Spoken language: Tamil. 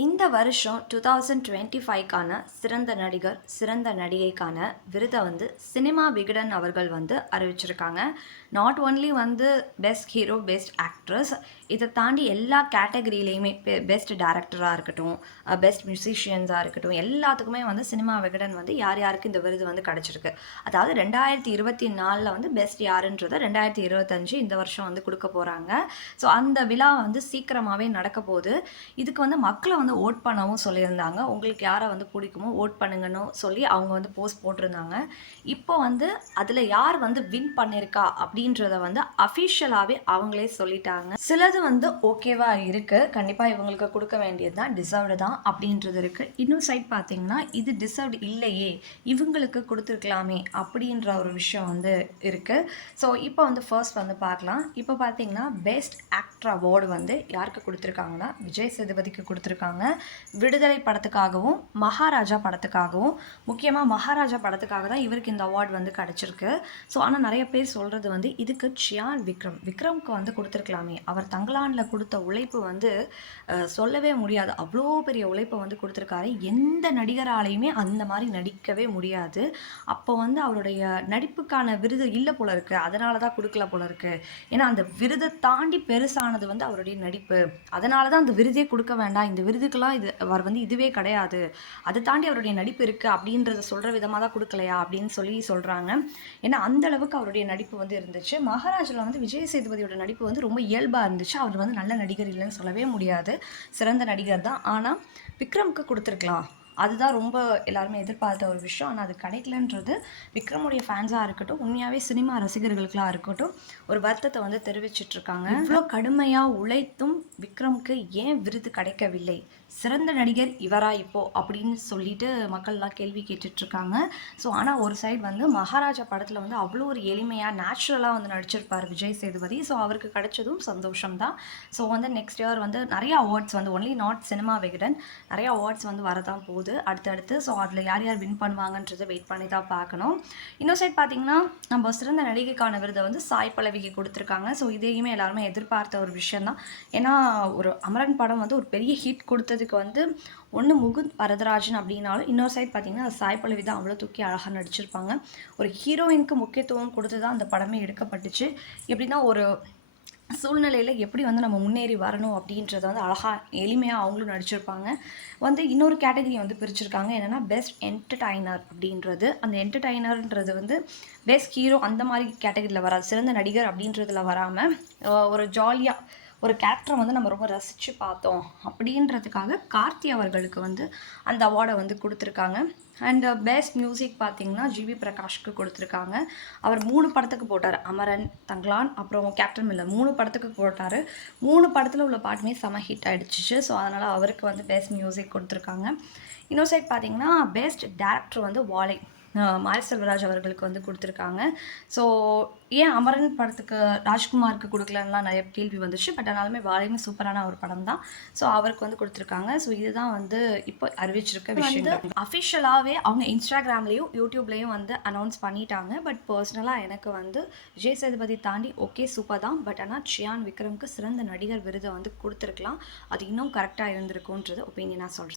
இந்த வருஷம் 2025க்கான சிறந்த நடிகர், சிறந்த நடிகைக்கான விருதை வந்து சினிமா விகடன் அவர்கள் வந்து அறிவிச்சிருக்காங்க. நாட் ஒன்லி வந்து பெஸ்ட் ஹீரோ, பெஸ்ட் ஆக்ட்ரஸ், இதை தாண்டி எல்லா கேட்டகரியிலையுமே பெஸ்ட் டைரக்டராக இருக்கட்டும், பெஸ்ட் மியூசிஷியன்ஸாக இருக்கட்டும், எல்லாத்துக்குமே வந்து சினிமா விகடன் வந்து யார் யாருக்கு இந்த விருது வந்து கிடச்சிருக்கு. அதாவது 2024 வந்து பெஸ்ட் யாருன்றதை 2025 இந்த வருஷம் வந்து கொடுக்க போகிறாங்க. ஸோ அந்த விழா வந்து சீக்கிரமாகவே நடக்க போகுது. இதுக்கு வந்து மக்களை வந்து ஓட் பண்ணவும் சொல்லியிருந்தாங்க. உங்களுக்கு யாரை வந்து பிடிக்குமோ ஓட் பண்ணுங்கன்னு சொல்லி அவங்க வந்து போஸ்ட் போட்டிருந்தாங்க. இப்போ வந்து அதில் யார் வந்து வின் பண்ணியிருக்கா அப்படின்றத வந்து அஃபிஷியலாகவே அவங்களே சொல்லிட்டாங்க. சிலது வந்து ஓகேவா இருக்குது, கண்டிப்பாக இவங்களுக்கு கொடுக்க வேண்டியது தான், டிசர்வ்டு தான் அப்படின்றது இருக்குது. இன்னொரு சைட் பார்த்தீங்கன்னா இது டிசர்வ்டு இல்லையே, இவங்களுக்கு கொடுத்துருக்கலாமே அப்படின்ற ஒரு விஷயம் வந்து இருக்குது. ஸோ இப்போ வந்து ஃபர்ஸ்ட் வந்து பார்க்கலாம். இப்போ பார்த்தீங்கன்னா பெஸ்ட் ஆக்டர் அவார்டு வந்து யாருக்கு கொடுத்துருக்காங்கன்னா விஜய் சேதுபதிக்கு கொடுத்துருக்காங்க. விடுதலை படத்துக்காகவும் மகாராஜா படத்துக்காகவும், முக்கியமாக மகாராஜா படத்துக்காக தான் இவருக்கு இந்த அவார்டு வந்து கிடச்சிருக்கு. ஸோ ஆனால் நிறைய பேர் சொல்கிறது வந்து இதுக்கு சியான் விக்ரம்க்கு வந்து கொடுத்துருக்கலாமே, அவர் தங்கலானில் கொடுத்த உழைப்பு வந்து சொல்லவே முடியாது. அவ்வளோ பெரிய உழைப்பை வந்து கொடுத்துருக்காரு. எந்த நடிகராலையுமே அந்த மாதிரி நடிக்கவே முடியாது. அப்போ வந்து அவருடைய நடிப்புக்கான விருது இல்லை போல இருக்குது, அதனால தான் கொடுக்கல போல இருக்குது. ஏன்னா அந்த விருதை தாண்டி பெருசானது வந்து அவருடைய நடிப்பு. அதனால தான் அந்த விருதே கொடுக்க வேண்டாம், இந்த விருதுக்கெல்லாம் இது அவர் வந்து இதுவே கிடையாது, அதை தாண்டி அவருடைய நடிப்பு இருக்குது அப்படின்றத சொல்கிற விதமாக தான் கொடுக்கலையா அப்படின்னு சொல்லி சொல்கிறாங்க. ஏன்னா அந்த அளவுக்கு அவருடைய நடிப்பு வந்து இருந்துச்சு. மகாராஜில் வந்து விஜய் சேதுபதியோட நடிப்பு வந்து ரொம்ப இயல்பாக இருந்துச்சு. அவர் வந்து நல்ல நடிகர் இல்லைன்னு சொல்லவே முடியாது, சிறந்த நடிகர் தான். ஆனால் விக்ரம்க்கு கொடுத்துருக்கலாம், அதுதான் ரொம்ப எல்லாருமே எதிர்பார்த்த ஒரு விஷயம். ஆனால் அது கிடைக்கலன்றது விக்ரமுடைய ஃபேன்ஸாக இருக்கட்டும், உண்மையாகவே சினிமா ரசிகர்களுக்கெலாம் இருக்கட்டும், ஒரு வருத்தத்தை வந்து தெரிவிச்சிட்ருக்காங்க. இவ்வளோ கடுமையாக உழைத்தும் விக்ரமுக்கு ஏன் விருது கிடைக்கவில்லை, சிறந்த நடிகர் இவரா இப்போ அப்படின்னு சொல்லிட்டு மக்கள்லாம் கேள்வி கேட்டுட்ருக்காங்க. ஸோ ஆனால் ஒரு சைடு வந்து மகாராஜா படத்தில் வந்து அவ்வளோ ஒரு எளிமையாக நேச்சுரலாக வந்து நடிச்சிருப்பார் விஜய் சேதுபதி. ஸோ அவருக்கு கிடைச்சதும் சந்தோஷம்தான். ஸோ வந்து நெக்ஸ்ட் இயர் வந்து நிறைய அவார்ட்ஸ் வந்து ஒன்லி நாட் சினிமா விகடன், நிறைய அவார்ட்ஸ் வந்து வரதான் போகுது அடுத்தடுத்து. ஸோ அதில் யார் யார் வின் பண்ணுவாங்கன்றதை வெயிட் பண்ணி தான் பார்க்கணும். இன்னொரு சைட் பார்த்தீங்கன்னா நம்ம சிறந்த நடிகைக்கான விருதை வந்து சாய் பல்லவிக்கு கொடுத்துருக்காங்க. ஸோ இதையுமே எல்லாருமே எதிர்பார்த்த ஒரு விஷயந்தான். ஏன்னா ஒரு அமரன் படம் வந்து ஒரு பெரிய ஹிட் கொடுத்ததுக்கு வந்து ஒன்று முகுந்த் வரதராஜன் அப்படின்னாலும், இன்னொரு சைட் பார்த்தீங்கன்னா சாய் பல்லவி தான் அவ்வளோ தூக்கி அழகாக நடிச்சிருப்பாங்க. ஒரு ஹீரோயினுக்கு முக்கியத்துவம் கொடுத்து தான் அந்த படமே எடுக்கப்பட்டுச்சு. எப்படின்னா ஒரு சூழ்நிலையில் எப்படி வந்து நம்ம முன்னேறி வரணும் அப்படின்றத வந்து அழகாக எளிமையாக அவங்களும் நடிச்சிருப்பாங்க. வந்து இன்னொரு கேட்டகரி வந்து பிரிச்சிருக்காங்க, என்னென்னா பெஸ்ட் என்டர்டைனர் அப்படின்றது. அந்த என்டர்டைனர்ன்றது வந்து பெஸ்ட் ஹீரோ அந்த மாதிரி கேட்டகரியில் வராது, சிறந்த நடிகர் அப்படின்றதுல வராமல் ஒரு ஜாலியாக ஒரு கேரக்டரை வந்து நம்ம ரொம்ப ரசித்து பார்த்தோம் அப்படின்றதுக்காக கார்த்தி அவர்களுக்கு வந்து அந்த அவார்டை வந்து கொடுத்துருக்காங்க. அண்ட் பெஸ்ட் மியூசிக் பார்த்திங்கன்னா ஜிவி பிரகாஷ்க்கு கொடுத்துருக்காங்க. அவர் 3 படத்துக்கு போட்டார், அமரன், தங்கலான், அப்புறம் கேப்டன் மில்லர், 3 படத்துக்கு போட்டார். 3 படத்தில் உள்ள பாட்டுமே செம ஹிட் ஆகிடுச்சிச்சு. ஸோ அதனால் அவருக்கு வந்து பெஸ்ட் மியூசிக் கொடுத்துருக்காங்க. இன்னொரு சைட் பார்த்திங்கன்னா பெஸ்ட் டேரக்டர் வந்து வாழை மாரி செல்வராஜ் அவர்களுக்கு வந்து கொடுத்துருக்காங்க. ஸோ ஏன் அமரன் படத்துக்கு ராஜ்குமாருக்கு கொடுக்கலன்னுலாம் நிறைய கேள்வி வந்துச்சு. பட் ஆனாலுமே வாழையுமே சூப்பரான ஒரு படம் தான். ஸோ அவருக்கு வந்து கொடுத்துருக்காங்க. ஸோ இதுதான் வந்து இப்போ அறிவிச்சிருக்க விஷயம். அஃபிஷியலாகவே அவங்க இன்ஸ்டாகிராம்லேயும் யூடியூப்லேயும் வந்து அனௌன்ஸ் பண்ணிட்டாங்க. பட் பர்சனலாக எனக்கு வந்து விஜய் சேதுபதி தாண்டி ஓகே சூப்பர் தான். பட் ஆனால் சியான் விக்ரமுக்கு சிறந்த நடிகர் விருதை வந்து கொடுத்துருக்கலாம், அது இன்னும் கரெக்டாக இருந்திருக்குன்றது ஒப்பீனியனாக சொல்கிறேன்.